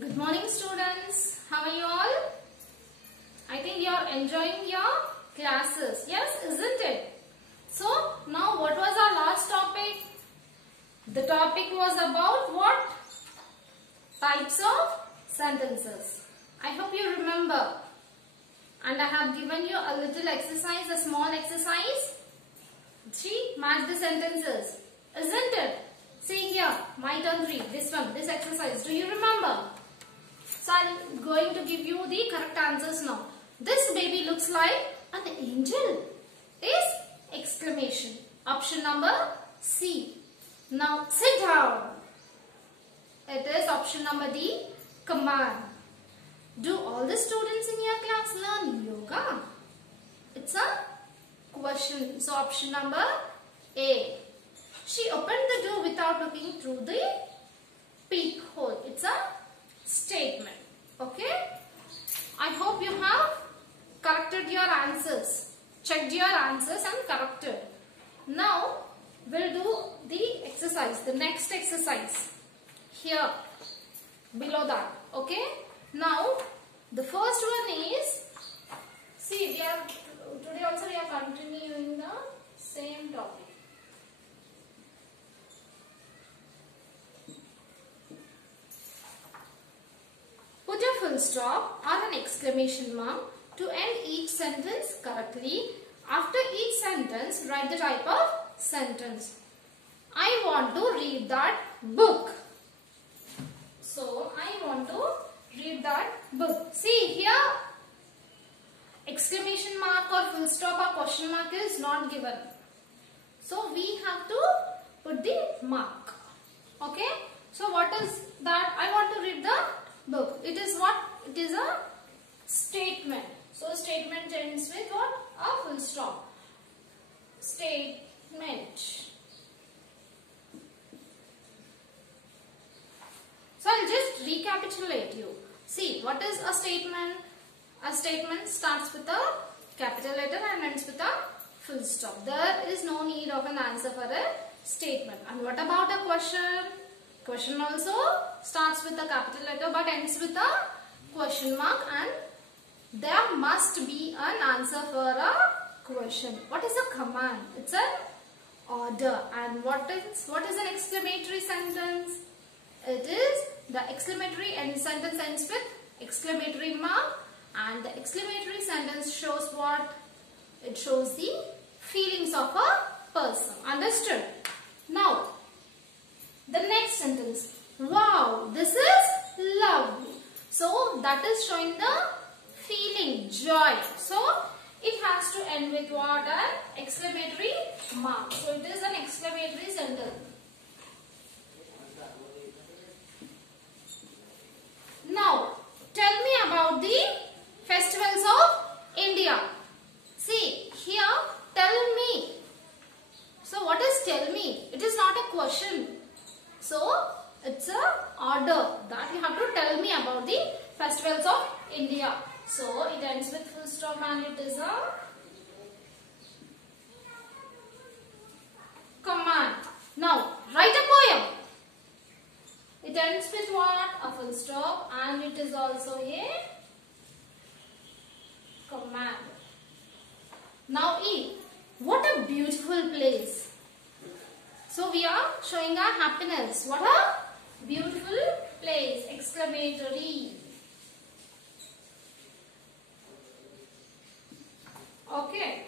Good morning, students. How are you all? I think you are enjoying your classes. Yes, isn't it? So, now what was our last topic? The topic was about what? Types of sentences. I hope you remember. And I have given you a little exercise, a small exercise. See, match the sentences. Isn't it? See here, my turn 3. This one, this exercise. Do you remember? So I am going to give you the correct answers now. This baby looks like an angel. Is exclamation. Option number C. Now sit down. It is option number D. Command. Do all the students in your class learn yoga? It's a question. So option number A. She opened the door without looking through the peephole. It's a statement. Okay? I hope you have corrected your answers. Checked your answers and corrected. Now, we'll do the exercise. The next exercise. Here. Below that. Okay? Now, the first one is, see, today also we are continuing the same topic. Put a full stop or an exclamation mark to end each sentence correctly. After each sentence, write the type of sentence. I want to read that book. So, I want to read that book. See here, exclamation mark or full stop or question mark is not given. So, we have to put the mark. Okay. So, what is that? I want to read the book. It is what? It is a statement. So, statement ends with what? A full stop. Statement. So, I'll just recapitulate you. See, what is a statement? A statement starts with a capital letter and ends with a full stop. There is no need of an answer for a statement. And what about a question? Question also starts with a capital letter but ends with a question mark, and there must be an answer for a question. What is a command? It's an order. And what is an exclamatory sentence? It is the exclamatory sentence ends with exclamatory mark, and the exclamatory sentence shows what? It shows the feelings of a person. Understood? Now, the next sentence. Wow, this is lovely. So, that is showing the feeling, joy. So, it has to end with what? An exclamatory mark. So, it is an exclamatory sentence. Now, tell me about the festivals of India. See, here, tell me. So, what is tell me? It is not a question. So, it's a order that you have to tell me about the festivals of India. So, it ends with full stop and it is a command. Now, write a poem. It ends with what? A full stop and it is also a command. Now, E. What a beautiful place. So, we are showing our happiness. What a beautiful place. Exclamatory. Okay.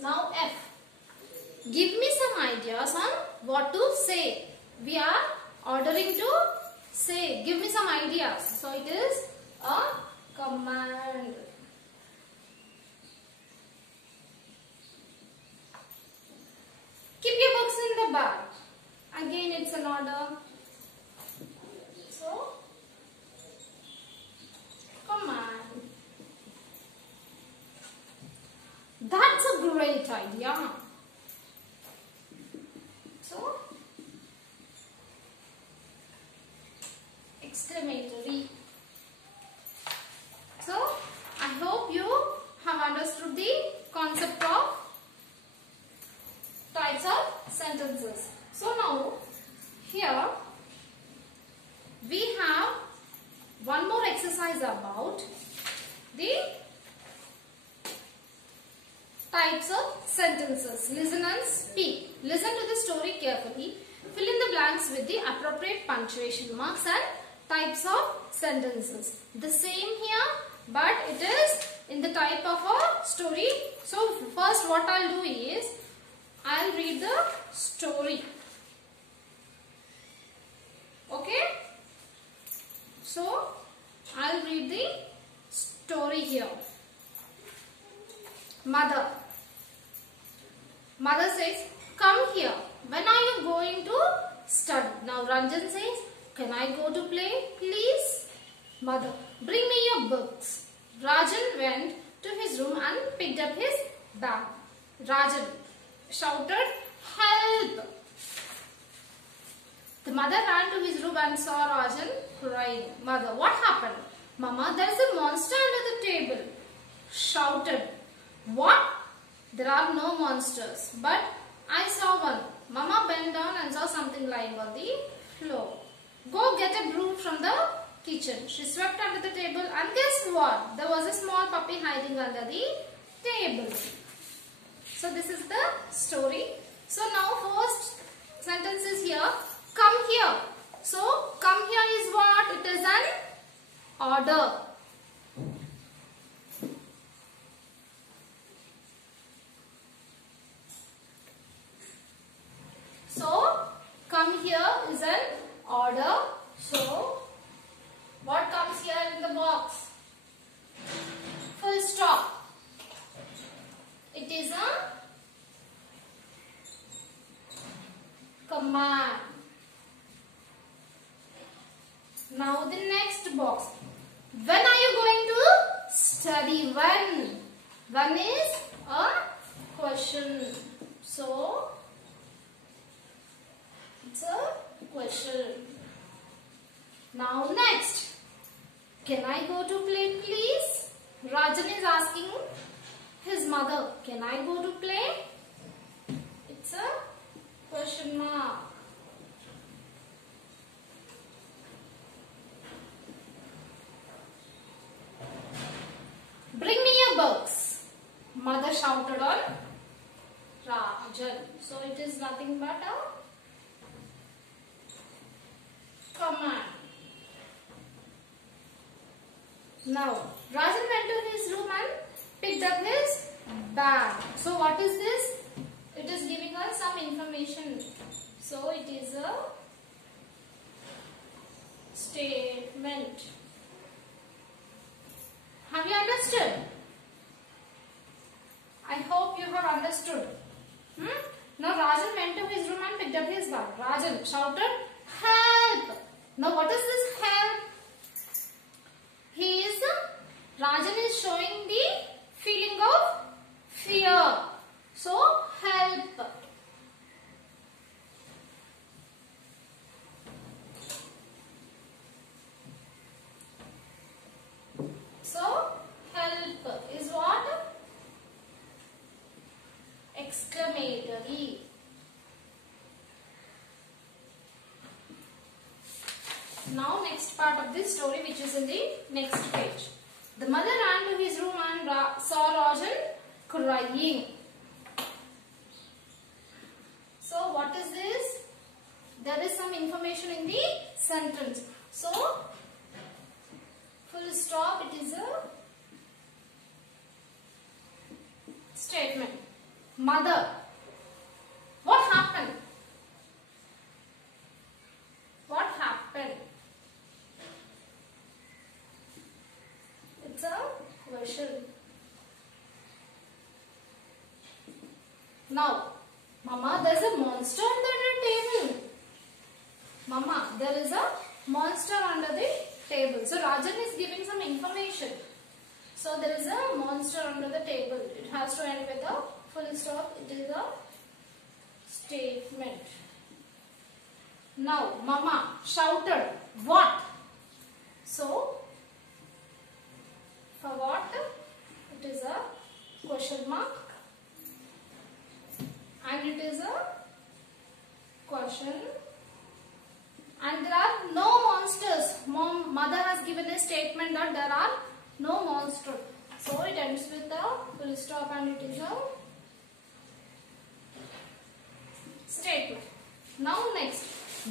Now F. Give me some ideas on what to say. We are ordering to say. Give me some ideas. So it is a command. Keep your books in the bag. Again, it's an order. So, command. That's a great idea. So, exclamatory. exercise about the types of sentences. Listen and speak. Listen to the story carefully. Fill in the blanks with the appropriate punctuation marks and types of sentences. The same here, but it is in the type of a story. So first what I'll do is, I'll read the story. Okay? So I'll read the story here. Mother. Mother says, come here. When are you going to study? Now Ranjan says, can I go to play, please? Mother, bring me your books. Rajan went to his room and picked up his bag. Rajan shouted, help! The mother ran to his room and saw Rajan crying. Mother, what happened? Mama, there is a monster under the table. Shouted. What? There are no monsters, but I saw one. Mama bent down and saw something lying on the floor. Go get a broom from the kitchen. She swept under the table and guess what? There was a small puppy hiding under the table. So this is the story. So now first sentence is here. Come here. So come here is what? It is an order. So come here is an order. So what comes here in the box? Full stop. It is a command. Now the next box. When are you going to study? When? When is a question. So it's a question. Now next. Can I go to play, please? Rajan is asking his mother. Can I go to play? It's a question mark. Bring me your books. Mother shouted on Rajan. So it is nothing but a command. Now, Rajan went to his room and picked up his bag. So what is this? It is giving us some information. So it is a statement. Have you understood? I hope you have understood. Now Rajan went to his room and picked up his bag. Rajan shouted, help! Now what is this help? Rajan is showing the feeling of fear. So help. So help is what? Exclamatory. Now next part of this story, which is in the next page. The mother ran to his room and saw Rajan crying. So what is this? There is some information in the sentence. So full stop, it is a statement. Mother, what happened? What happened? It's a question. Now, Mama, there is a monster under the table. Mama, there is a monster under the table. So Rajan is giving some information. So there is a monster under the table. It has to end with a full stop. It is a statement. Now, Mama shouted, what? So, for what? It is a question mark. And it is a question. And there are no monsters. Mother has given a statement that here there are no monster. So it ends with a full stop and it is a statement. Now next,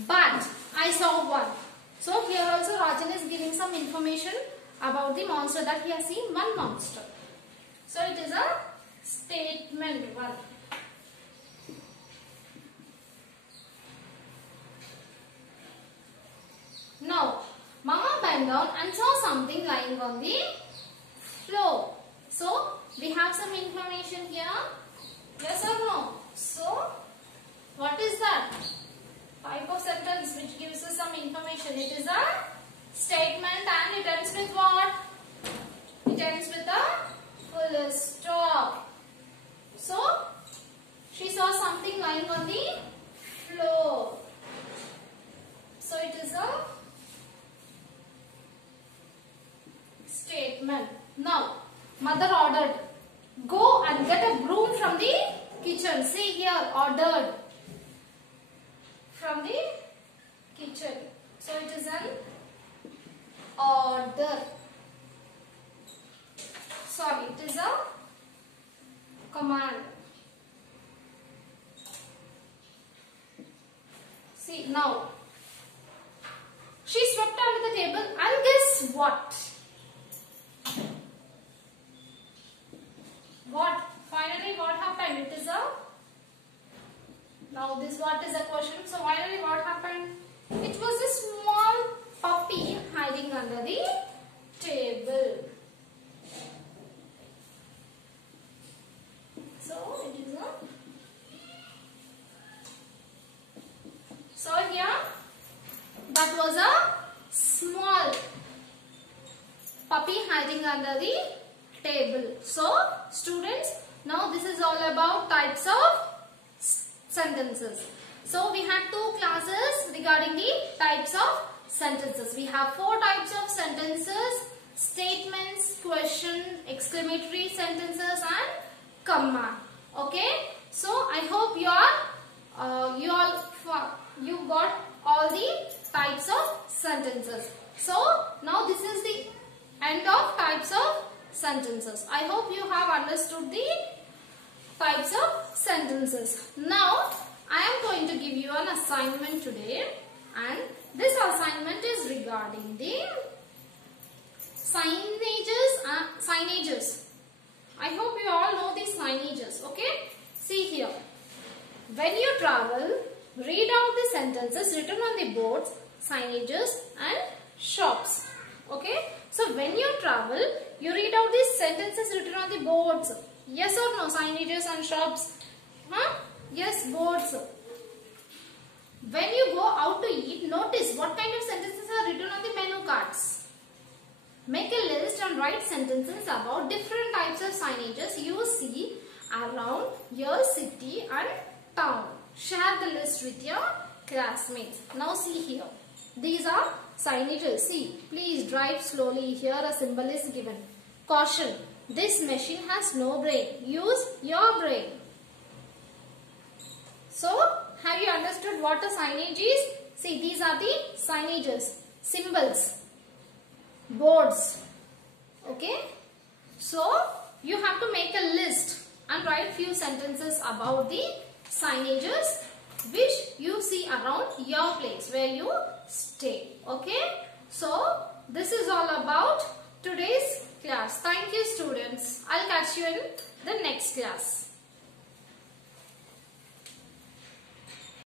but I saw one. So here also Rajan is giving some information about the monster, that he has seen one monster. So it is a statement 1. Now, Mama bent down and saw something lying on the floor. So, we have some information here. Yes or no? So, what is that? Type of sentence which gives us some information. It is a statement and it ends with what? It ends with a full stop. So, she saw something lying on the floor. So, it is a statement. Now, mother ordered, go and get a broom from the kitchen. See here, ordered from the kitchen. So, it is an order. Sorry, it is a command. See, now, she swept under the table and guess what? What? Finally, what happened? It is a... Now, this what is a question. So, finally, what happened? It was a small puppy hiding under the table. So, it is a... So, here, that was a small puppy hiding under the table. So, students, now this is all about types of sentences. So, we had 2 classes regarding the types of sentences. We have 4 types of sentences: statements, question, exclamatory sentences and command. Okay. So, I hope you got all the types of sentences. So, now this is the end of types of sentences. I hope you have understood the types of sentences. Now, I am going to give you an assignment today, and this assignment is regarding the signages. I hope you all know these signages. Okay. See here. When you travel, read out the sentences written on the boards, signages and shops. Okay. So, when you travel, you read out these sentences written on the boards. Yes or no? Signages and shops. Huh? Yes, boards. When you go out to eat, notice what kind of sentences are written on the menu cards. Make a list and write sentences about different types of signages you see around your city and town. Share the list with your classmates. Now see here. These are signages. See, please drive slowly. Here a symbol is given. Caution. This machine has no brain. Use your brain. So, have you understood what a signage is? See, these are the signages. Symbols. Boards. Okay. So, you have to make a list and write few sentences about the signages which you see around your place where you stay. Okay. So, this is all about today's class. Thank you, students. I'll catch you in the next class.